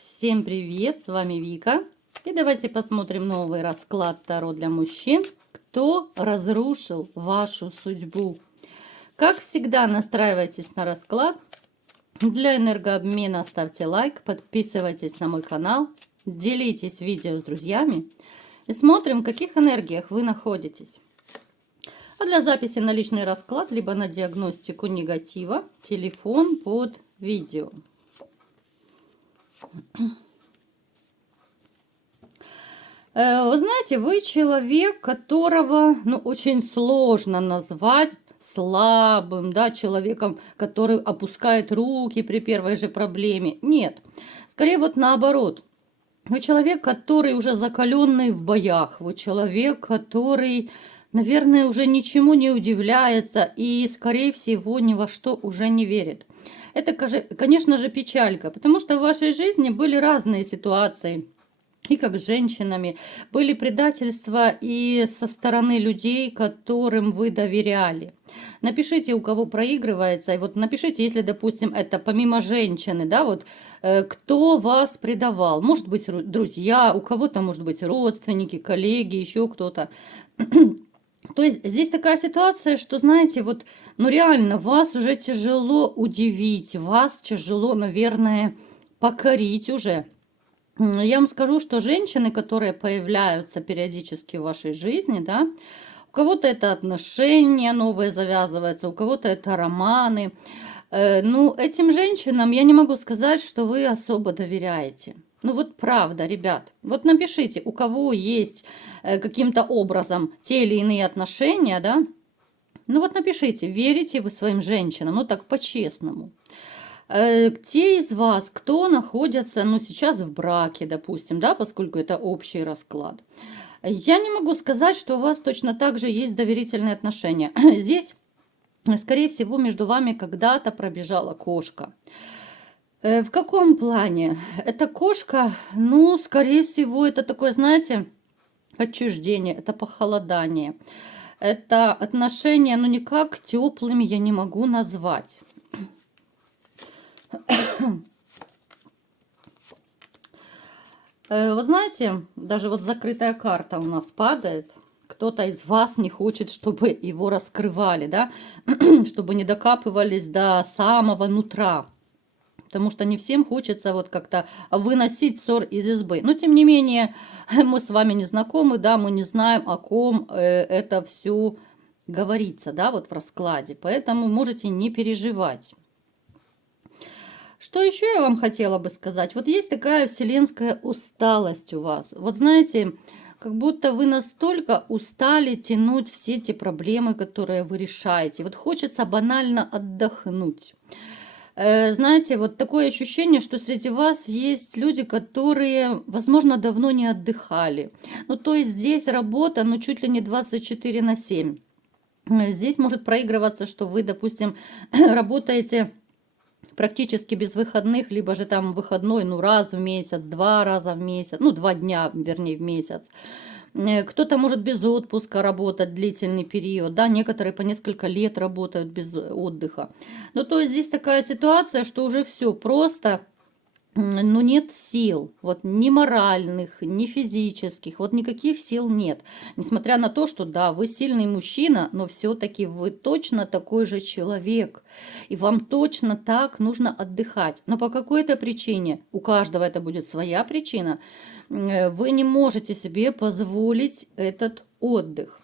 Всем привет, с вами Вика. И давайте посмотрим новый расклад Таро для мужчин. Кто разрушил вашу судьбу? Как всегда, настраивайтесь на расклад. Для энергообмена ставьте лайк, подписывайтесь на мой канал, делитесь видео с друзьями и смотрим, в каких энергиях вы находитесь. А для записи на личный расклад, либо на диагностику негатива, телефон под видео. Вы знаете, вы человек, которого, очень сложно назвать слабым, да, человеком, который опускает руки при первой же проблеме. Нет, скорее вот наоборот. Вы человек, который уже закаленный в боях. Вы человек, который, наверное, уже ничему не удивляется и, скорее всего, ни во что уже не верит. Это, конечно же, печалька, потому что в вашей жизни были разные ситуации. И как с женщинами, были предательства и со стороны людей, которым вы доверяли. Напишите, у кого проигрывается, и вот напишите, если, допустим, это помимо женщины, да, вот, кто вас предавал. Может быть, друзья, у кого-то, может быть, родственники, коллеги, еще кто-то. То есть здесь такая ситуация, что, знаете, вот, реально, вас уже тяжело удивить, вас тяжело, наверное, покорить уже. Я вам скажу, что женщины, которые появляются периодически в вашей жизни, да, у кого-то это отношения новые завязываются, у кого-то это романы. Этим женщинам я не могу сказать, что вы особо доверяете. Вот правда, ребят. Вот напишите, у кого есть каким-то образом те или иные отношения, да. Напишите, верите вы своим женщинам, так по-честному. Те из вас, кто находится, сейчас в браке, допустим, да, поскольку это общий расклад, я не могу сказать, что у вас точно так же есть доверительные отношения. Здесь, скорее всего, между вами когда-то пробежала кошка. В каком плане? Эта кошка, скорее всего, это такое, знаете, отчуждение, это похолодание. Это отношения, никак теплыми я не могу назвать. Вот знаете, даже вот закрытая карта у нас падает. Кто-то из вас не хочет, чтобы его раскрывали, да, чтобы не докапывались до самого нутра. Потому что не всем хочется вот как-то выносить ссор из избы. Но тем не менее, мы с вами не знакомы, да, мы не знаем, о ком это все говорится, да, вот в раскладе. Поэтому можете не переживать. Что еще я вам хотела бы сказать? Вот есть такая вселенская усталость у вас. Вот знаете, как будто вы настолько устали тянуть все эти проблемы, которые вы решаете. Вот хочется банально отдохнуть. Знаете, вот такое ощущение, что среди вас есть люди, которые, возможно, давно не отдыхали. То есть здесь работа, чуть ли не 24/7. Здесь может проигрываться, что вы, допустим, работаете практически без выходных, либо же там выходной, раз в месяц, 2 раза в месяц, 2 дня, вернее, в месяц. Кто-то может без отпуска работать длительный период, да, некоторые по несколько лет работают без отдыха. То есть здесь такая ситуация, что уже все просто, нет сил, вот ни моральных, ни физических, вот никаких сил нет. Несмотря на то, что да, вы сильный мужчина, но все-таки вы точно такой же человек. И вам точно так нужно отдыхать. Но по какой-то причине, у каждого это будет своя причина, вы не можете себе позволить этот отдых.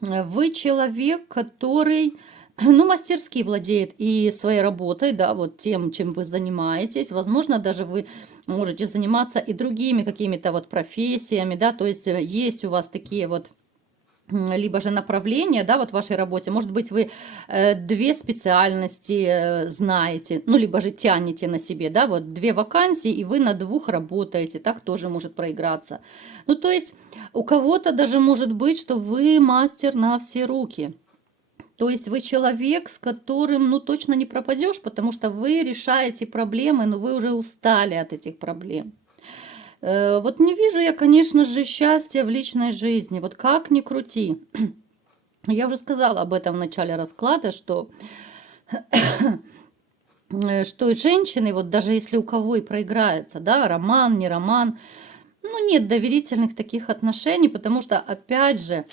Вы человек, который мастерски владеет и своей работой, да, вот тем, чем вы занимаетесь. Возможно, даже вы можете заниматься и другими какими-то вот профессиями, да, то есть есть у вас такие вот либо же направления, да, вот в вашей работе. Может быть, вы 2 специальности знаете, либо же тянете на себе, да, вот 2 вакансии, и вы на 2 работаете, так тоже может проиграться. То есть у кого-то даже может быть, что вы мастер на все руки. То есть вы человек, с которым, точно не пропадешь, потому что вы решаете проблемы, но вы уже устали от этих проблем. Вот не вижу я, конечно же, счастья в личной жизни. Вот как ни крути. Я уже сказала об этом в начале расклада, что что и женщины, вот даже если у кого и проиграется, да, роман, не роман, ну, нет доверительных таких отношений, потому что, опять же,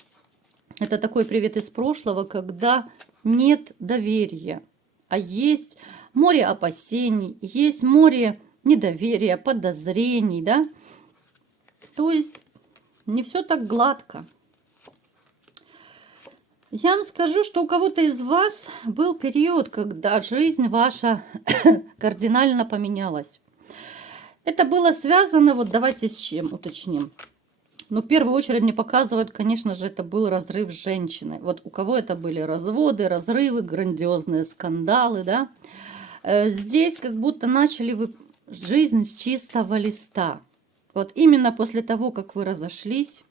это такой привет из прошлого, когда нет доверия, а есть море опасений, есть море недоверия, подозрений, да. То есть не все так гладко. Я вам скажу, что у кого-то из вас был период, когда жизнь ваша кардинально поменялась. Это было связано, вот давайте с чем уточним. Но в первую очередь мне показывают, конечно же, это был разрыв с женщиной. Вот у кого это были разводы, разрывы, грандиозные скандалы, да. Здесь как будто начали вы жизнь с чистого листа. Вот именно после того, как вы разошлись,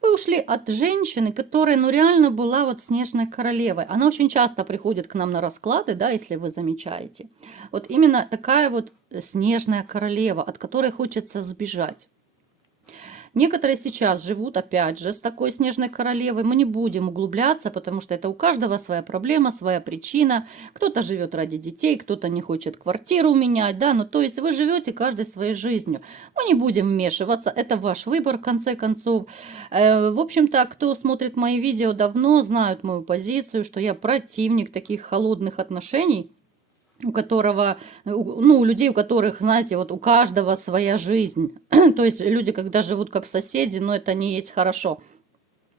вы ушли от женщины, которая, ну, реально была вот снежной королевой. Она очень часто приходит к нам на расклады, да, если вы замечаете. Вот именно такая вот снежная королева, от которой хочется сбежать. Некоторые сейчас живут, опять же, с такой снежной королевой. Мы не будем углубляться, потому что это у каждого своя проблема, своя причина. Кто-то живет ради детей, кто-то не хочет квартиру менять, да, ну то есть вы живете каждый своей жизнью. Мы не будем вмешиваться, это ваш выбор, в конце концов. В общем-то, кто смотрит мои видео давно, знают мою позицию, что я противник таких холодных отношений, у которого, ну, у людей, у которых, знаете, вот у каждого своя жизнь. То есть люди, когда живут как соседи, но это не есть хорошо.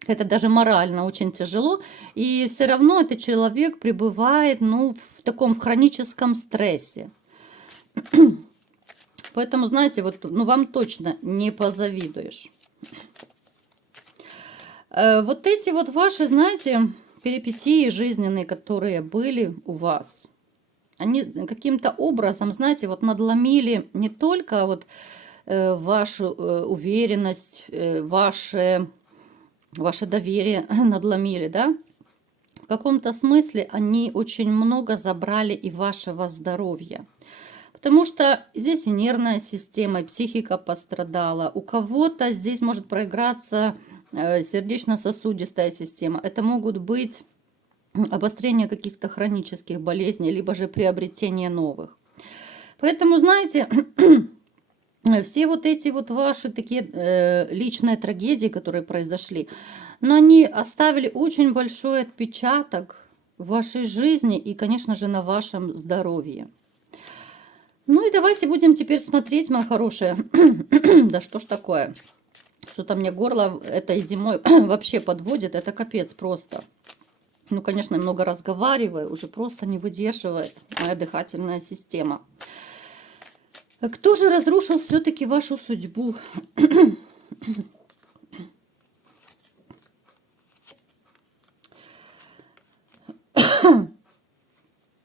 Это даже морально очень тяжело. И все равно этот человек пребывает, ну, в таком в хроническом стрессе. Поэтому, знаете, вот, ну, вам точно не позавидуешь. Вот эти вот ваши, знаете, перипетии жизненные, которые были у вас, они каким-то образом, знаете, вот надломили не только вот вашу уверенность, ваше доверие надломили, да? В каком-то смысле они очень много забрали и вашего здоровья. Потому что здесь и нервная система, и психика пострадала. У кого-то здесь может проиграться сердечно-сосудистая система. Это могут быть обострение каких-то хронических болезней, либо же приобретение новых. Поэтому, знаете, все вот эти вот ваши такие личные трагедии, которые произошли, но они оставили очень большой отпечаток в вашей жизни и, конечно же, на вашем здоровье. Ну и давайте будем теперь смотреть, моя хорошая. Да что ж такое? Что-то мне горло этой зимой вообще подводит. Это капец просто. Ну, конечно, я много разговариваю, уже просто не выдерживает моя дыхательная система. Кто же разрушил все-таки вашу судьбу?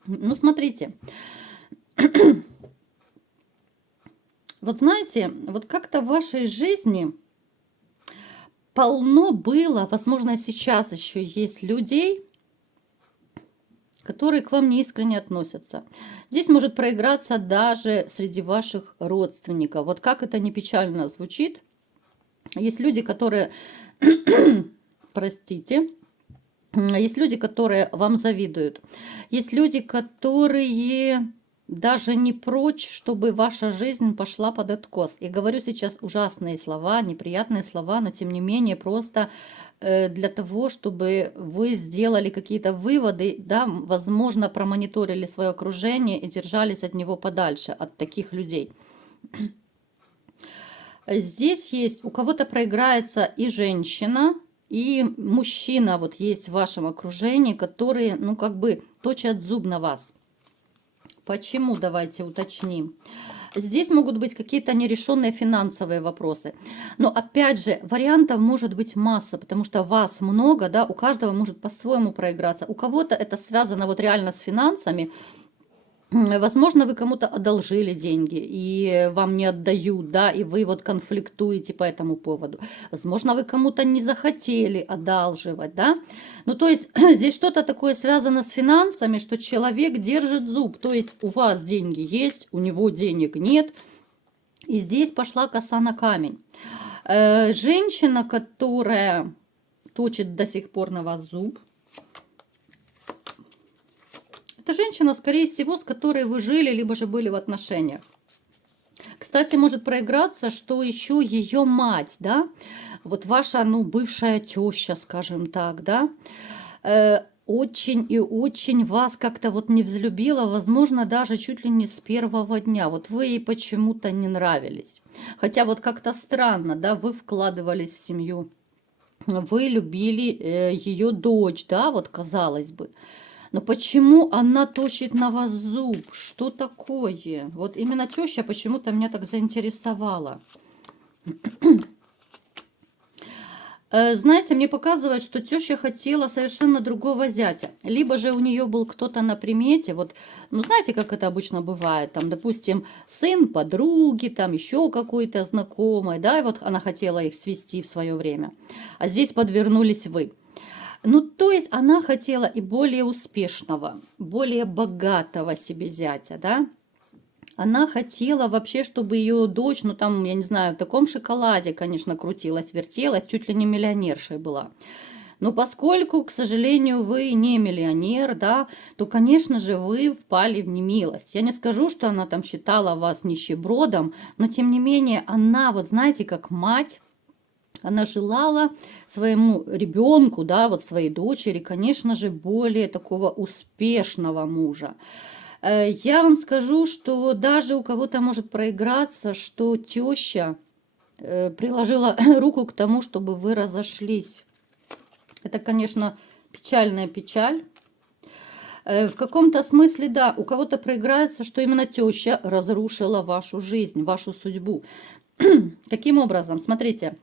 Ну, смотрите. Вот знаете, вот как-то в вашей жизни полно было, возможно, сейчас еще есть людей, которые к вам не искренне относятся. Здесь может проиграться даже среди ваших родственников. Вот как это не печально звучит. Есть люди, которые, простите, есть люди, которые вам завидуют. Есть люди, которые даже не прочь, чтобы ваша жизнь пошла под откос. Я говорю сейчас ужасные слова, неприятные слова, но тем не менее просто для того, чтобы вы сделали какие-то выводы, да, возможно, промониторили свое окружение и держались от него подальше, от таких людей. Здесь есть, у кого-то проиграется и женщина, и мужчина вот есть в вашем окружении, которые, ну, как бы точат зуб на вас. Почему? Давайте уточним. Здесь могут быть какие-то нерешенные финансовые вопросы. Но опять же, вариантов может быть масса, потому что вас много, да, у каждого может по-своему проиграться. У кого-то это связано вот реально с финансами. Возможно, вы кому-то одолжили деньги, и вам не отдают, да, и вы вот конфликтуете по этому поводу. Возможно, вы кому-то не захотели одалживать, да. Ну, то есть, здесь что-то такое связано с финансами, что человек держит зуб. То есть, у вас деньги есть, у него денег нет. И здесь пошла коса на камень. Женщина, которая точит до сих пор на вас зуб, Это женщина, скорее всего, с которой вы жили, либо же были в отношениях. Кстати, может проиграться, что еще ее мать, да, вот ваша, ну, бывшая теща, скажем так, да, очень и очень вас как-то вот не взлюбила, возможно, даже чуть ли не с первого дня. Вот вы ей почему-то не нравились. Хотя вот как-то странно, да, вы вкладывались в семью, вы любили ее дочь, да, вот казалось бы. Но почему она точит на вас зуб? Что такое? Вот именно теща почему-то меня так заинтересовала. Знаете, мне показывает, что теща хотела совершенно другого зятя. Либо же у нее был кто-то на примете, вот, ну знаете, как это обычно бывает, там, допустим, сын подруги, там еще какой-то знакомой, да, и вот она хотела их свести в свое время. А здесь подвернулись вы. Ну, то есть она хотела и более успешного, более богатого себе зятя, да. Она хотела вообще, чтобы ее дочь, ну там, я не знаю, в таком шоколаде, конечно, крутилась, вертелась, чуть ли не миллионершей была. Но поскольку, к сожалению, вы не миллионер, да, то, конечно же, вы впали в немилость. Я не скажу, что она там считала вас нищебродом, но, тем не менее, она, вот знаете, как мать, она желала своему ребенку, да, вот своей дочери, конечно же, более такого успешного мужа. Я вам скажу, что даже у кого-то может проиграться, что теща приложила руку к тому, чтобы вы разошлись. Это, конечно, печальная печаль. В каком-то смысле, да, у кого-то проиграется, что именно теща разрушила вашу жизнь, вашу судьбу. Каким образом? Смотрите.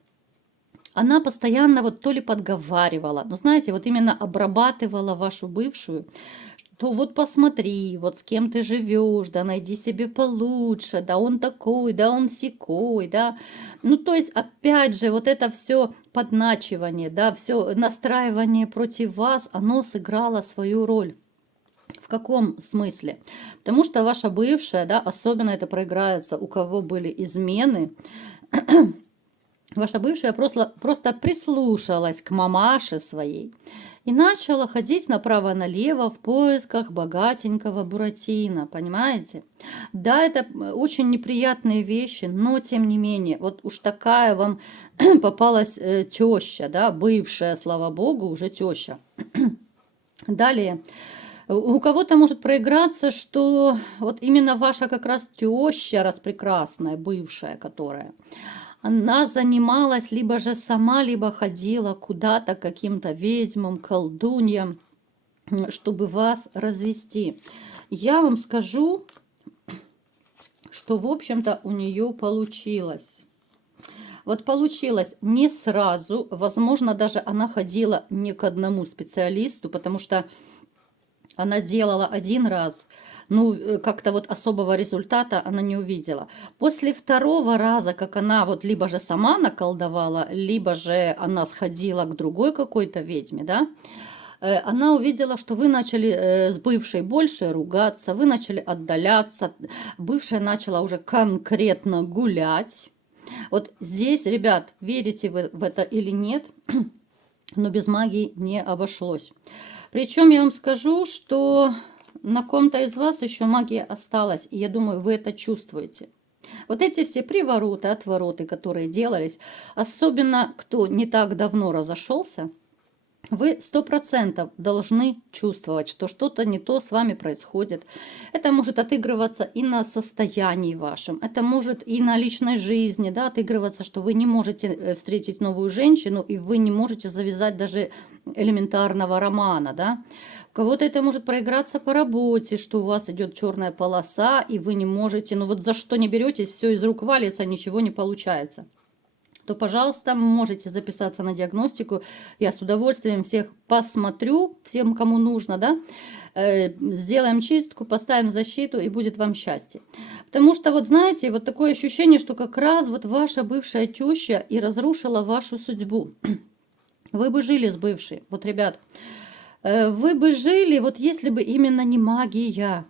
Она постоянно вот то ли подговаривала, но знаете, вот именно обрабатывала вашу бывшую, то вот посмотри, вот с кем ты живешь, да найди себе получше, да он такой, да он сякой, да. Ну, то есть, опять же, вот это все подначивание, да, все настраивание против вас, оно сыграло свою роль. В каком смысле? Потому что ваша бывшая, да, особенно это проиграется, у кого были измены, ваша бывшая просто прислушалась к мамаше своей и начала ходить направо-налево в поисках богатенького Буратино, понимаете? Да, это очень неприятные вещи, но тем не менее, вот уж такая вам попалась теща, да, бывшая, слава богу, уже теща. Далее. У кого-то может проиграться, что вот именно ваша как раз теща распрекрасная, бывшая, которая, она занималась либо же сама, либо ходила куда-то к каким-то ведьмам, колдуньям, чтобы вас развести. Я вам скажу, что, в общем-то, у нее получилось. Вот получилось не сразу, возможно, даже она ходила не к одному специалисту, потому что она делала один раз, ну, как-то вот особого результата она не увидела. После второго раза, как она вот либо же сама наколдовала, либо же она сходила к другой какой-то ведьме, да, она увидела, что вы начали с бывшей больше ругаться, вы начали отдаляться, бывшая начала уже конкретно гулять. Вот здесь, ребят, верите вы в это или нет, но без магии не обошлось. Причем я вам скажу, что на ком-то из вас еще магия осталась, и я думаю, вы это чувствуете. Вот эти все привороты, отвороты, которые делались, особенно кто не так давно разошелся, вы 100% должны чувствовать, что что-то не то с вами происходит. Это может отыгрываться и на состоянии вашем, это может и на личной жизни, да, отыгрываться, что вы не можете встретить новую женщину, и вы не можете завязать даже элементарного романа, да. У кого-то это может проиграться по работе, что у вас идет черная полоса, и вы не можете, ну вот за что не беретесь, все из рук валится, ничего не получается. То, пожалуйста, можете записаться на диагностику. Я с удовольствием всех посмотрю, всем, кому нужно, да, сделаем чистку, поставим защиту, и будет вам счастье. Потому что, вот знаете, вот такое ощущение, что как раз вот ваша бывшая теща и разрушила вашу судьбу. Вы бы жили с бывшей, вот, ребят, вы бы жили, вот если бы именно не магия.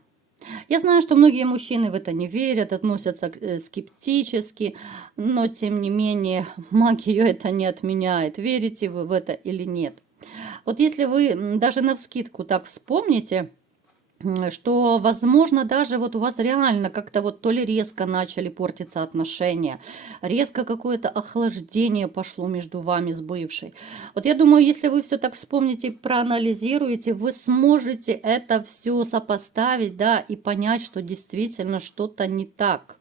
Я знаю, что многие мужчины в это не верят, относятся скептически, но тем не менее магию это не отменяет. Верите вы в это или нет? Вот если вы даже навскидку так вспомните, что, возможно, даже вот у вас реально как-то вот то ли резко начали портиться отношения, резко какое-то охлаждение пошло между вами с бывшей. Вот я думаю, если вы все так вспомните и проанализируете, вы сможете это все сопоставить, да, и понять, что действительно что-то не так.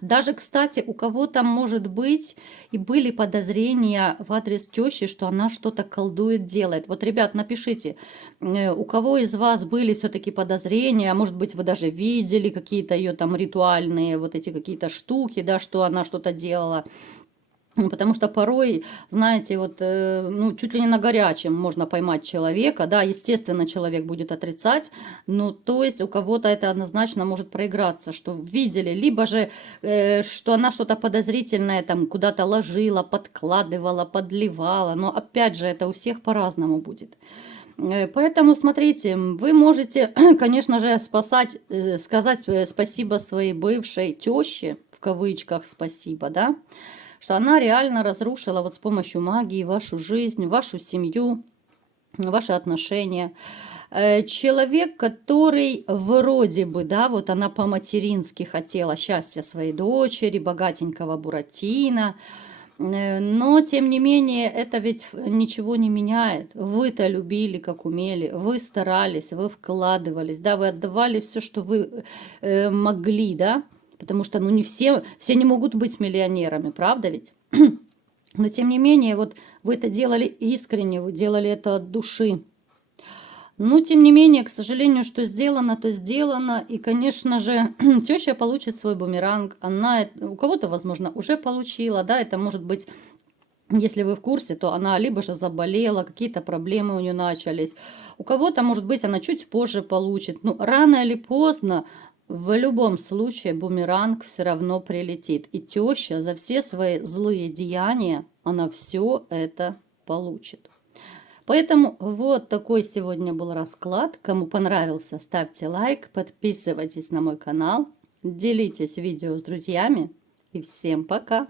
Даже, кстати, у кого-то, может быть, и были подозрения в адрес тещи, что она что-то колдует, делает. Вот, ребят, напишите, у кого из вас были все-таки подозрения, а может быть, вы даже видели какие-то ее там ритуальные вот эти какие-то штуки, да, что она что-то делала. Потому что порой, знаете, вот, ну, чуть ли не на горячем можно поймать человека, да, естественно, человек будет отрицать, но то есть у кого-то это однозначно может проиграться, что видели, либо же, что она что-то подозрительное там куда-то ложила, подкладывала, подливала, но опять же, это у всех по-разному будет. Поэтому, смотрите, вы можете, конечно же, сказать спасибо своей бывшей теще, в кавычках спасибо, да, что она реально разрушила вот с помощью магии вашу жизнь, вашу семью, ваши отношения. Человек, который вроде бы, да, вот она по-матерински хотела счастья своей дочери, богатенького Буратино, но, тем не менее, это ведь ничего не меняет. Вы-то любили, как умели, вы старались, вы вкладывались, да, вы отдавали все, что вы могли, да, потому что, ну, не все не могут быть миллионерами, правда ведь? Но, тем не менее, вот вы это делали искренне, вы делали это от души. Ну, тем не менее, к сожалению, что сделано, то сделано. И, конечно же, теща получит свой бумеранг. Она у кого-то, возможно, уже получила, да, это может быть, если вы в курсе, то она либо же заболела, какие-то проблемы у нее начались. У кого-то, может быть, она чуть позже получит. Ну, рано или поздно, в любом случае, бумеранг все равно прилетит. И теща за все свои злые деяния, она все это получит. Поэтому вот такой сегодня был расклад. Кому понравился, ставьте лайк, подписывайтесь на мой канал, делитесь видео с друзьями и всем пока!